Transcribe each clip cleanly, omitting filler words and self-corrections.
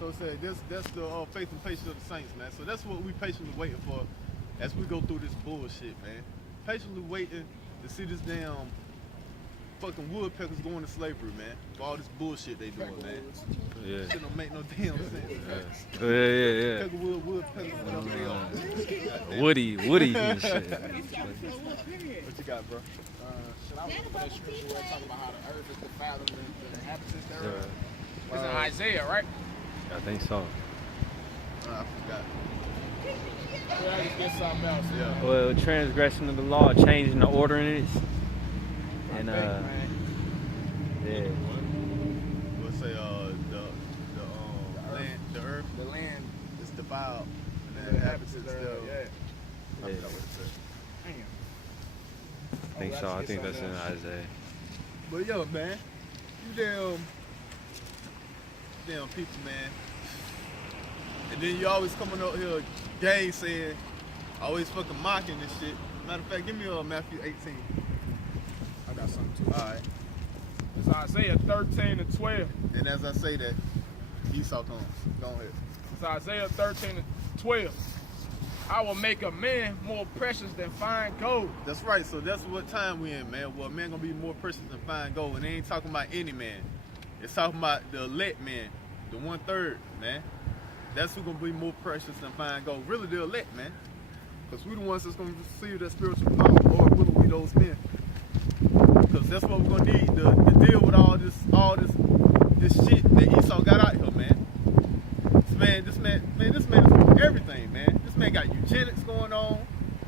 So it said that's the faith and patience of the saints, man. So that's what we patiently waiting for as we go through this bullshit, man. Patiently waiting to see this damn fucking woodpeckers going to slavery, man. For all this bullshit they doing, man. Yeah. Shit don't make no damn sense. Yeah. Peckerwood, woodpeckers, whatever they are. Woody and shit. What you got, bro? Shit, I was looking for that scripture where it talking about how the earth is defiled and the inhabitants thereof. Yeah. It's in Isaiah, right? I think so. I forgot. Yeah, I just get something else. Yeah. Well, transgression of the law, changing the ordinance, and Man. yeah. We'll say the earth The land is defiled and the the inhabitants thereof. thereof. Yeah. I forgot what it said. Damn. I think so. I think that's in Isaiah. But yo, man, you damn people, man. And then you always coming up here gay saying, always fucking mocking and shit. Matter of fact, give me Matthew 18. I got something too. Alright. It's Isaiah 13 and 12. And as I say that, Esau comes. Go ahead. It's Isaiah 13 and 12. I will make a man more precious than fine gold. That's right, so that's what time we in, man. Well, a man gonna be more precious than fine gold. And they ain't talking about any man. It's talking about the elect man, the 1/3, man. That's who gonna be more precious than fine gold. Really the elect, man. Because we the ones that's gonna receive that spiritual power. Lord willing, we those men. Because that's what we're gonna need to deal with all this shit that Esau got out here, man. This man is doing everything, man. This man got eugenics going on.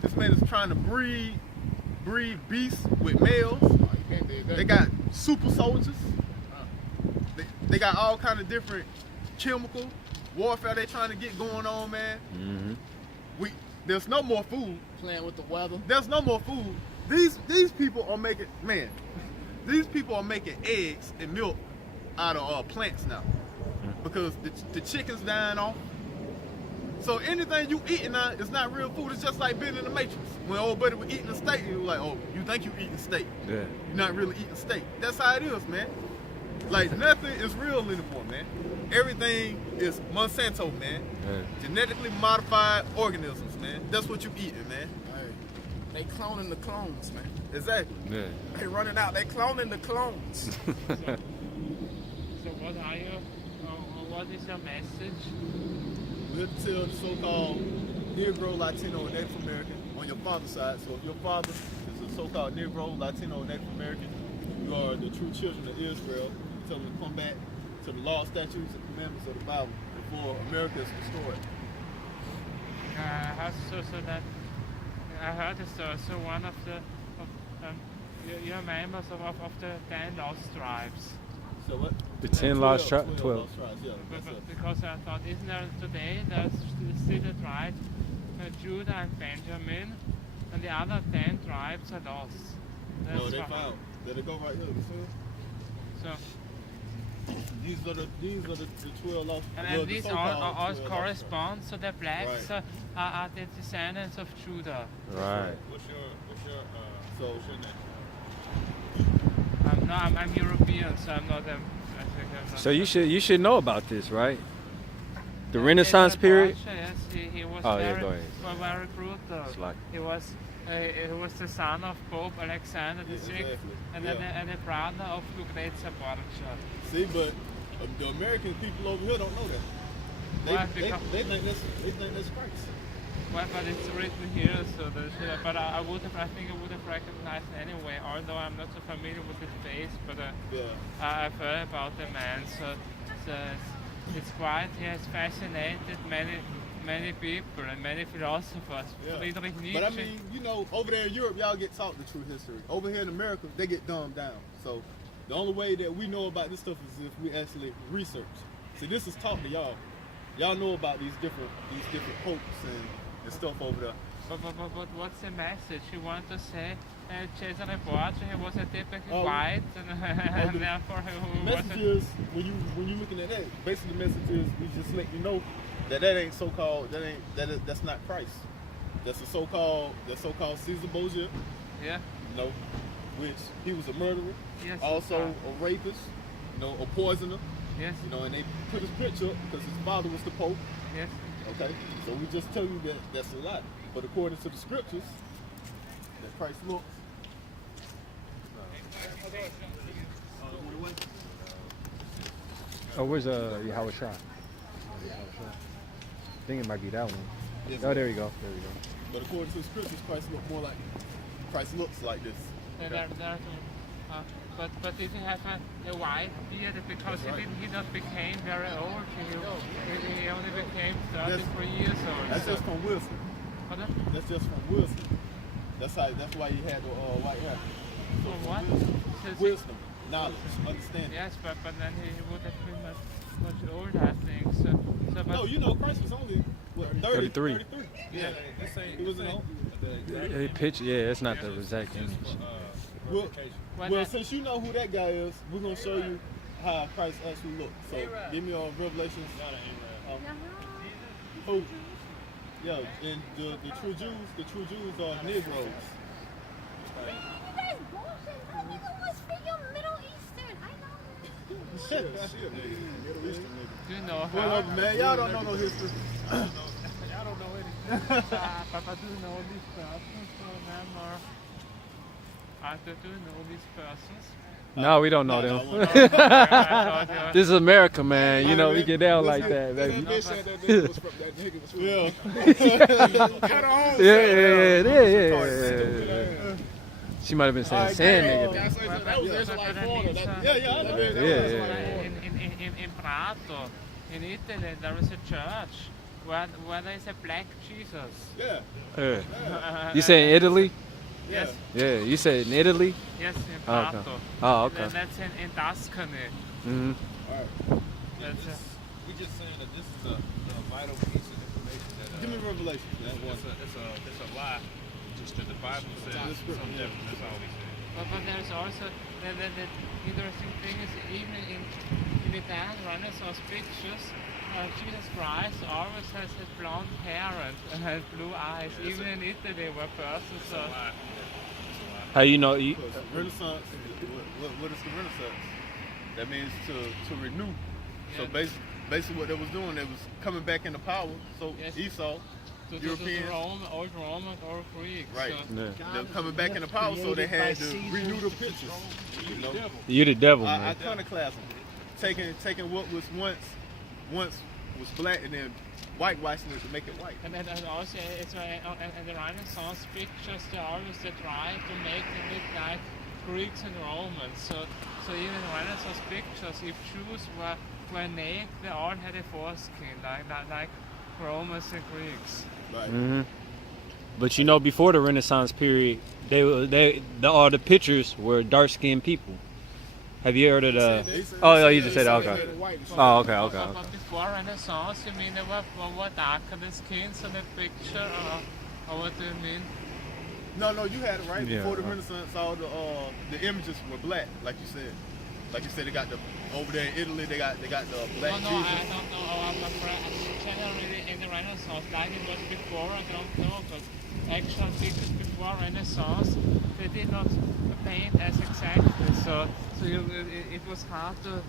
This man is trying to breed beasts with males. They got super soldiers. They got all kind of different chemical warfare they trying to get going on, man. Mm-hmm. There's no more food. Playing with the weather. There's no more food. These people are making, man, these people are making eggs and milk out of plants now. Because the chicken's dying off. So anything you eating now is not real food. It's just like being in the Matrix. When old buddy was eating a steak, he was like, oh, you think you eating steak. Yeah. You're not really eating steak. That's how it is, man. Like, nothing is real anymore, man. Everything is Monsanto, man. Yeah. Genetically modified organisms, man. That's what you eating, man. Hey, they cloning the clones, man. Exactly. Yeah. They running out. They cloning the clones. So what is your message? We're to tell the so-called Negro, Latino, and Native American on your father's side. So if your father is a so-called Negro, Latino, and Native American, you are the true children of Israel. Tell them to come back to the law, statutes, and commandments of the Bible before America is destroyed. I heard it's also one of your members of the 10 lost tribes. So what? The 10 lost tribes? 12. Lost tribes, yeah. That's it. Because I thought, isn't there today there's still a tribe, Judah and Benjamin, and the other 10 tribes are lost. No, they found. There they go right here. You see? So, These are the 12 lost. and these all 12 correspond, so the blacks Right. are the descendants of Judah. Right. What's your So I'm European, so I'm not. I think I'm not So you should know about this, right? The Renaissance Yes, period. Yes, he was Oh, yeah, very, go ahead. very brutal. It's like- He was the son of Pope Alexander Yeah, VI, exactly. and Yeah. and the brother of Lucrezia Borgia. see, but the American people over here don't know that. Why? They think that's Christ. Well, but it's written here, so there's. But I think I would have recognized anyway, although I'm not so familiar with his face. But Yeah. I've heard about the man, so it's quite. He has fascinated many people and many philosophers. Yeah. Friedrich Nietzsche. But I mean, you know, over there in Europe, y'all get taught the true history. Over here in America, they get dumbed down. So the only way that we know about this stuff is if we actually research. See, this is taught to y'all. Y'all know about these different popes and stuff over there. But what's the message? You want to say Cesare Borgia, he was a typically Oh. white, and the therefore The he message wasn't. is when you looking at that, basically the message is we just let you know that ain't so-called that's not Christ. That's the so-called Caesar Borgia, Yeah. you know, which he was a murderer, Yes. also a rapist, you know, a poisoner. Yes. You know, and they put his picture up because his father was the Pope. Yes. Okay, so we just tell you that that's a lie. But according to the scriptures, that Christ looks. Oh, where's Yahweh Shah? I think it might be that one. Yes, Oh, there you go. There we go. But according to the scriptures, Christ looks like this. But did he have a white beard because he not became very old? He only became 33 years old. That's just from wisdom. Pardon? That's just from wisdom. That's why he had the white hair. So For what? Wisdom, knowledge, understanding. Yes, but then he would have been much older, I think. So but No, you know, Christ was only what, 30, 33. 33. Yeah. He wasn't old. Picture, yeah, it's not the exact image. Well, since you know who that guy is, we're gonna show you how Christ actually looks. So give me Revelations. Who? Yeah, and the true Jews are Negroes. You guys bullshit. That nigga was freaking Middle Eastern. I know that. do you know Well, how? man, y'all don't know no history. Y'all don't know anything. Papa, do you know these persons or them or? Arthur, do you know these persons? No, we don't know them. I thought you- This is America, man. You know, we get down like that, That baby. bitch said that nigga was from Yeah. Cut on. Yeah. She might have been saying sand nigga. That was Israelite Florida. In Prato, in Italy, there is a church where there is a black Jesus. Yeah. Yeah. You say in Italy? Yes, Yeah, you said in Italy? yes, in Oh, Prato. okay. Oh, okay. That's in Tuscany. Mm-hmm. That's We're just saying that this is a vital piece of information that Give me Revelation. it's a lie. Just that the Bible says something different. That's all we say. but there's also the interesting thing is even in Italian Renaissance pictures, Jesus Christ always has blonde hair and blue eyes. Even in Italy, where persons It's a are. lie. It's a lie. How you know? You, Renaissance. What is the Renaissance? That means to renew. So Yeah. basically what they was doing, they was coming back into power. So Yes. Esau, To Europeans. Rome, old Romans or Greeks. Right. So, yeah. they were coming back into power, so they had to renew the pictures. You know, You the devil, man. iconoclasm, taking what was once was black and then whitewashing it to make it white. and also, it's in the Renaissance pictures, they try to make it look like Greeks and Romans. So even in Renaissance pictures, if Jews were naked, they all had a foreskin, like Romans and Greeks. Right. Hmm. But you know, before the Renaissance period, all the pictures were dark-skinned people. Have you heard of the? Oh, you just said that. Okay. Oh, okay. But before Renaissance, you mean they were darker the skins on the picture, or what do you mean? No, you had it right. Yeah, Before the right. Renaissance, all the images were black, like you said. Like you said, they got the over there in Italy. They got the black No, Jesus. I don't know. I'm afraid generally in the Renaissance, like it was before, I don't know, but actual pictures before Renaissance, they did not paint as exactly. So it was hard to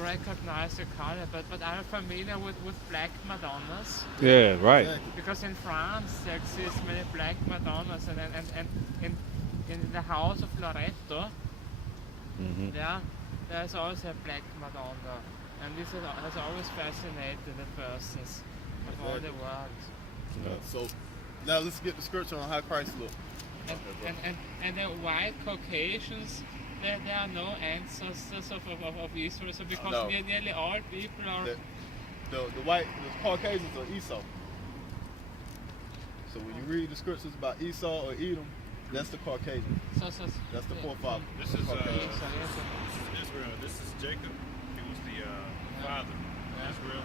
recognize the color. But I'm familiar with black Madonnas. Yeah, right. Because in France there exist many black Madonnas, and in the house of Loreto, Hmm. there's also a black Madonna, and this has always fascinated the persons of all the world. So now let's get the scripture on how Christ looked. And the white Caucasians, there are no ancestors of Israel, so because No. nearly all people are. The Caucasians are Esau. So when you read the scriptures about Esau or Edom, that's the Caucasian. That's That's the forefather. This is Caucasian. Israel. This is Jacob. He was the father of Israel.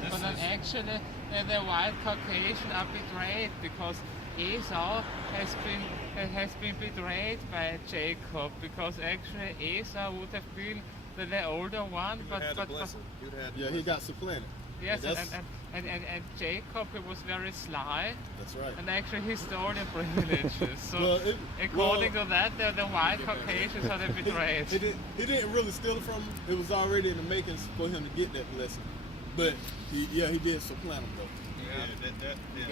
This But then is actually, the white Caucasian are betrayed because Esau has been betrayed by Jacob, because actually Esau would have been the older one, you but had the blessing. You had the Yeah, he got supplanted. Yes, That's- and Jacob, he was very sly, That's right. and actually he stole the privileges. So Well, according to that, the white Caucasians are the betrayed. He didn't really steal it from him. It was already in the makings for him to get that blessing. But he did supplant him though. Yeah,